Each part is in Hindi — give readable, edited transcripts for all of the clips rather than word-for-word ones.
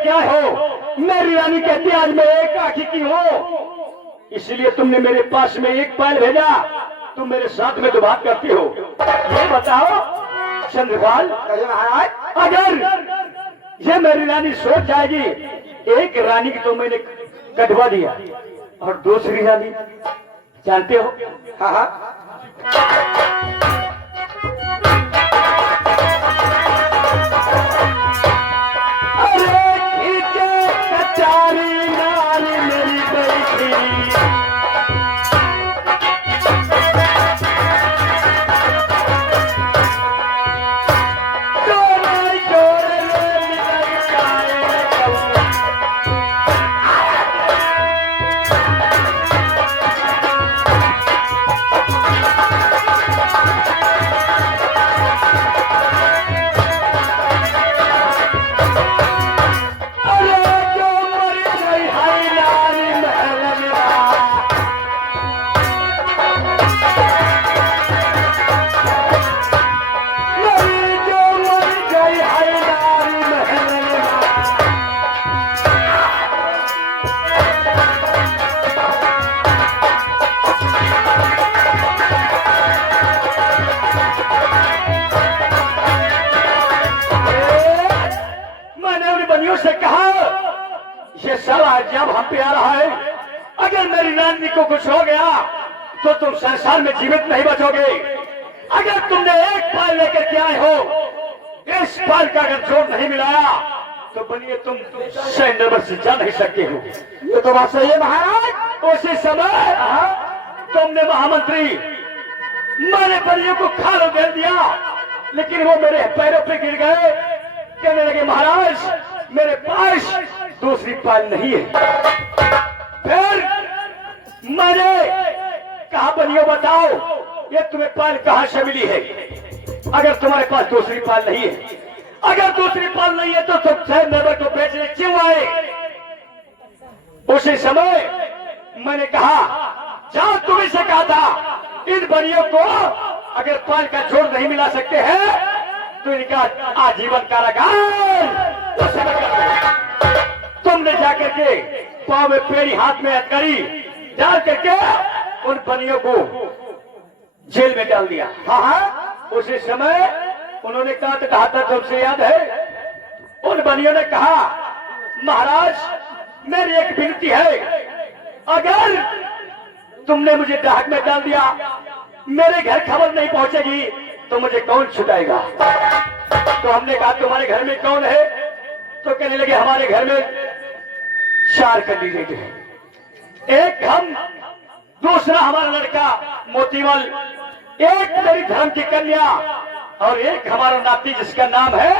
लेकर क्या हो? मेरी रानी कहती आज मैं एक आंखी की हूँ, इसलिए तुमने मेरे पास में एक पायल भेजा, तुम मेरे साथ में तो बात करती हो। ये बताओ चंद्रपाल, अगर ये मेरी रानी सोच जाएगी, एक रानी की तो मैंने कटवा दिया और दूसरी रानी जानते हो? हाँ हाँ, अरे खींचे कचारी नारी मेरी बैठी, से कहा ये साला जब हम पे आ रहा है, अगर मेरी रानी को कुछ हो गया तो तुम संसार में जीवित नहीं बचोगे। अगर तुमने एक पाल लेकर के आए हो, इस पाल का अगर जोड़ नहीं मिलाया तो बनिए तुम 100 वर्ष से जा नहीं सकते हो। ये तो बात सही है महाराज। उसी समय तुमने महामंत्री मारे बनियों को खालो दे दिया, लेकिन वो मेरे पैरों पे गिर गए, कहने लगे महाराज मेरे पास दूसरी पाल नहीं है। फिर मैंने कहा बनियो बताओ ये तुम्हें पाल कहां से मिली है? अगर तुम्हारे पास दूसरी पाल नहीं है, अगर दूसरी पाल नहीं है तो तुम 100 को बेचने क्यों आए? उसी समय मैंने कहा जहां तुम्हें से कहा था इन बनियों को अगर पाल का जोड़ नहीं मिला सकते हैं तो इनका आजीवन कारागार। तुमने जाकर के पांव में पेड़ी हाथ में हथकड़ी डाल करके उन बनियों को जेल में डाल दिया। हाँ हाँ, उसी समय उन्होंने कहा था तुमसे याद है? उन बनियों ने कहा महाराज मेरी एक विनती है, अगर तुमने मुझे डाक में डाल दिया, मेरे घर खबर नहीं पहुंचेगी तो मुझे कौन छुटाएगा? तो हमने कहा तुम्हारे घर में कौन है? तो कहने लगे हमारे घर में 4 कैंडिडेट हैं, एक हम, दूसरा हमारा लड़का मोतीमल, एक मेरी धर्म की कन्या और एक हमारा नाती जिसका नाम है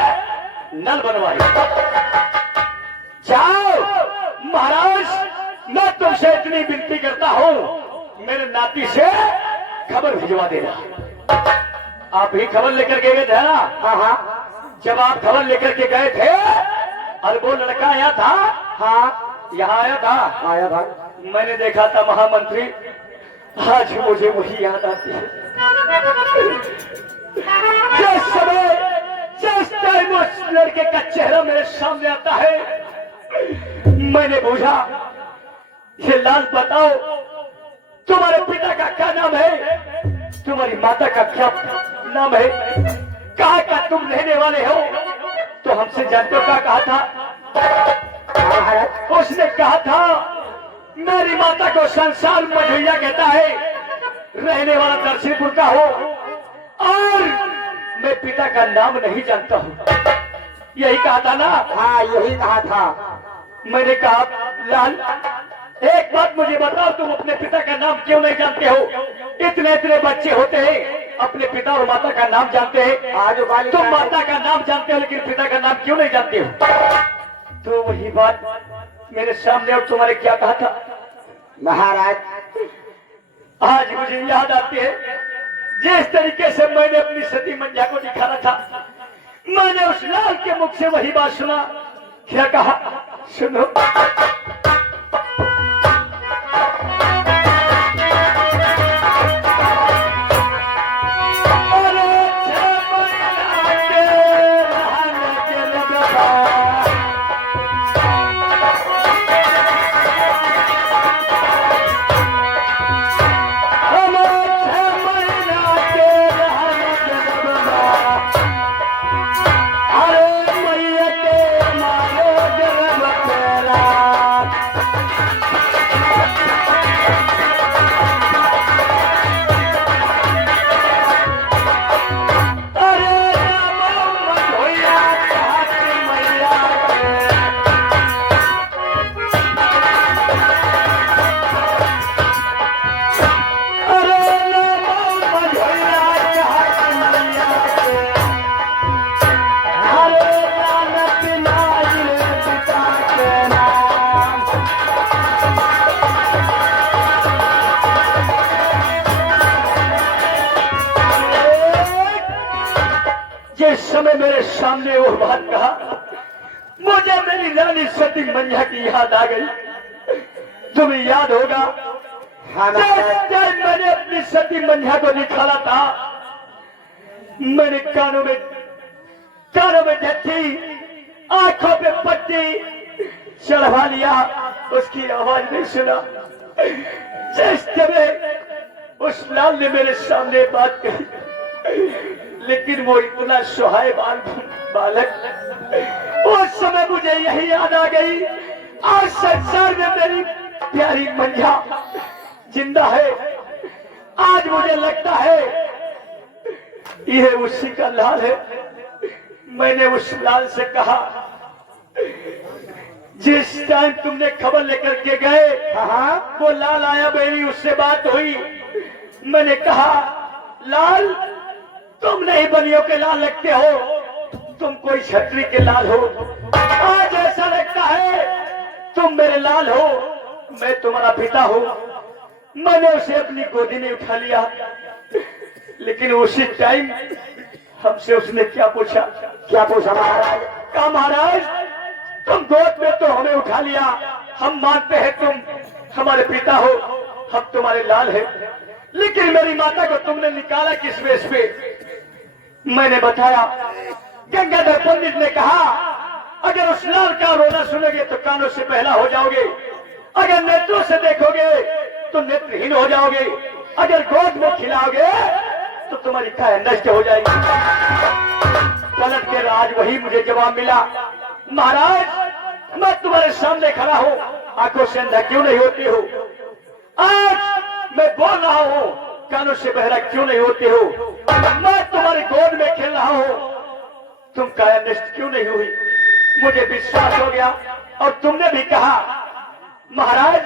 नल बनवाई। जाओ महाराज मैं तुमसे इतनी विनती करता हूं, मेरे नाती से खबर भिजवा देना। आप ही खबर लेकर के गए थे ना? हाँ हाँ, जब आप खबर लेकर के गए थे और वो लड़का आया था, हाँ यहाँ आया था, मैंने देखा था महामंत्री, आज मुझे वही याद आती है। जिस समय जिस टाइम उस लड़के का चेहरा मेरे सामने आता है, मैंने पूछा ये लाल बताओ तुम्हारे पिता का क्या नाम है, तुम्हारी माता का क्या नाम है, कहाँ का तुम रहने वाले हो? तो हमसे जानते हो क्या कहा था? उसने कहा था मेरी माता को संसार मझैया कहता है, रहने वाला दर्शीपुर का हो और मैं पिता का नाम नहीं जानता हूँ। यही कहा था ना? हाँ यही कहा था। मैंने कहा लाल एक बात मुझे बताओ, तुम अपने पिता का नाम क्यों नहीं जानते हो? इतने इतने बच्चे होते हैं अपने पिता और माता का नाम जानते हैं, आज तुम माता का नाम जानते हो लेकिन पिता का नाम क्यों नहीं जानते हो? तो वही बात मेरे सामने और तुम्हारे क्या कहा था महाराज, आज मुझे याद आती है। जिस तरीके से मैंने अपनी सती मंजा को दिखाना था, मैंने उस लाल के मुख से वही बात सुना। क्या कहा सुनो, सामने वो बात कहा, मुझे मेरी रानी सती मंझा की याद आ गई। तुम्हें याद होगा मैंने अपनी सती मंझा को निकाला था, मैंने कानों में झट्टी, आंखों पे पट्टी चढ़वा लिया, उसकी आवाज नहीं सुना। जिस समय उस लाल ने मेरे सामने बात कही, लेकिन वो इतना सुहाए बालक, उस समय मुझे यही याद आ गई, आज संसार में मेरी प्यारी मंझा जिंदा है। आज मुझे लगता है यह उसी का लाल है। मैंने उस लाल से कहा, जिस टाइम तुमने खबर लेकर के गए, वो लाल आया, मेरी उससे बात हुई। मैंने कहा, लाल तुम नहीं बनियों के लाल लगते हो, तुम कोई छतरी के लाल हो। आज ऐसा लगता है तुम मेरे लाल हो, मैं तुम्हारा पिता हूं। मैंने उसे अपनी गोदी में उठा लिया, लेकिन उसी टाइम हमसे उसने क्या पूछा महाराज? कहा, महाराज तुम गोद में तो हमें उठा लिया, हम मानते हैं तुम हमारे पिता हो, हम तुम्हारे लाल हैं, लेकिन मेरी माता को तुमने निकाला किस वेश पे? मैंने बताया। गंगाधर पंडित ने कहा, अगर उस लाल का रोना सुनोगे तो कानों से पहला हो जाओगे, अगर नेत्रों से देखोगे तो नेत्रहीन हो जाओगे, अगर गोद में खिलाओगे तो तुम्हारी काया नष्ट हो जाएगी। पलट के आज वही मुझे जवाब मिला, महाराज मैं तुम्हारे सामने खड़ा हूं, आंखों से अंधा क्यों नहीं होते हो? आज मैं बोल रहा हूं, कानों से बहरा क्यों नहीं होते हो? मैं तुम्हारी गोद में खेल रहा हूं, तुम काया नष्ट क्यों नहीं हुई? मुझे विश्वास हो गया। और तुमने भी कहा, महाराज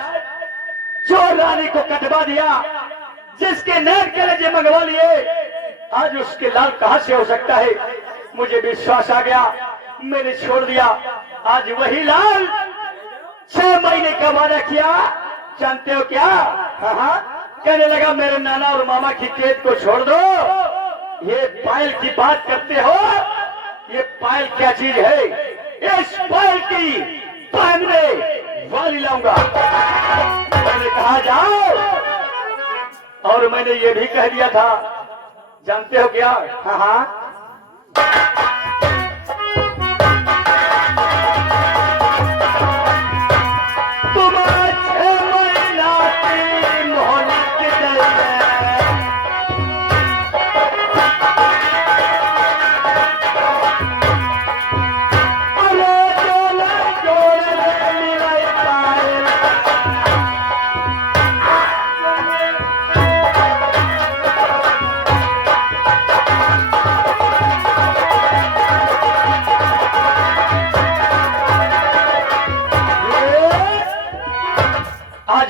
जो रानी को कटवा दिया, जिसके नैन कलेजे मंगवा लिए, आज उसके लाल कहां से हो सकता है? मुझे विश्वास आ गया, मैंने छोड़ दिया। आज वही लाल 6 महीने का वादा किया, जानते हो क्या? कहने लगा, मेरे नाना और मामा की कैद को छोड़ दो, ये पायल की बात करते हो, ये पायल क्या चीज है? इस पायल की पहनने वाली लाऊंगा। मैंने कहा जाओ, और मैंने ये भी कह दिया था, जानते हो क्या?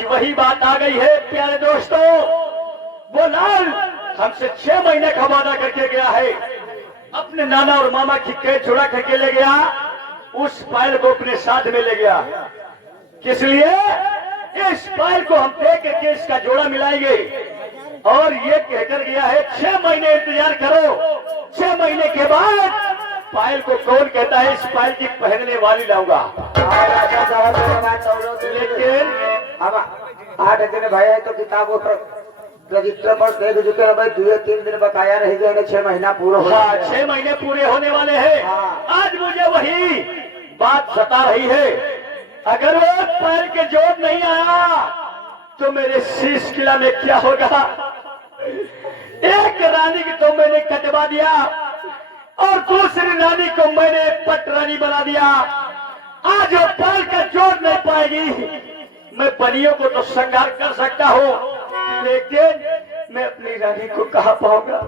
वही बात आ गई है प्यारे दोस्तों। वो लाल हमसे 6 महीने का वादा करके गया है, अपने नाना और मामा की कैद छुड़ा करके ले गया, उस पायल को अपने साथ में ले गया। किस लिए? इस पायल को हम दे करके इसका जोड़ा मिलाएंगे, और ये कहकर गया है 6 महीने इंतजार करो, 6 महीने के बाद पायल को कौन कहता है इस पायल की पहनने वाली लाऊंगा। लेकिन हम 8 दिन भैया तो किताबों पर रजिस्टर पर देख चुके हैं भाई, 2-3 दिन बकाया रह गए, 6 महीना पूरा हो गया। 6 महीने पूरे होने वाले हैं। आज मुझे वही बात सता रही है, अगर वो पैर के जोड़ नहीं आया तो मेरे शीश किला में क्या होगा? एक रानी की तो मैंने कटवा दिया, और दूसरी रानी को मैंने पट रानी बना दिया। आज वो पैर का जोड़ नहीं पाएगी। मैं बनियों को तो श्रृंगार कर सकता हूँ, लेकिन मैं अपनी रानी को कहाँ पाऊंगा?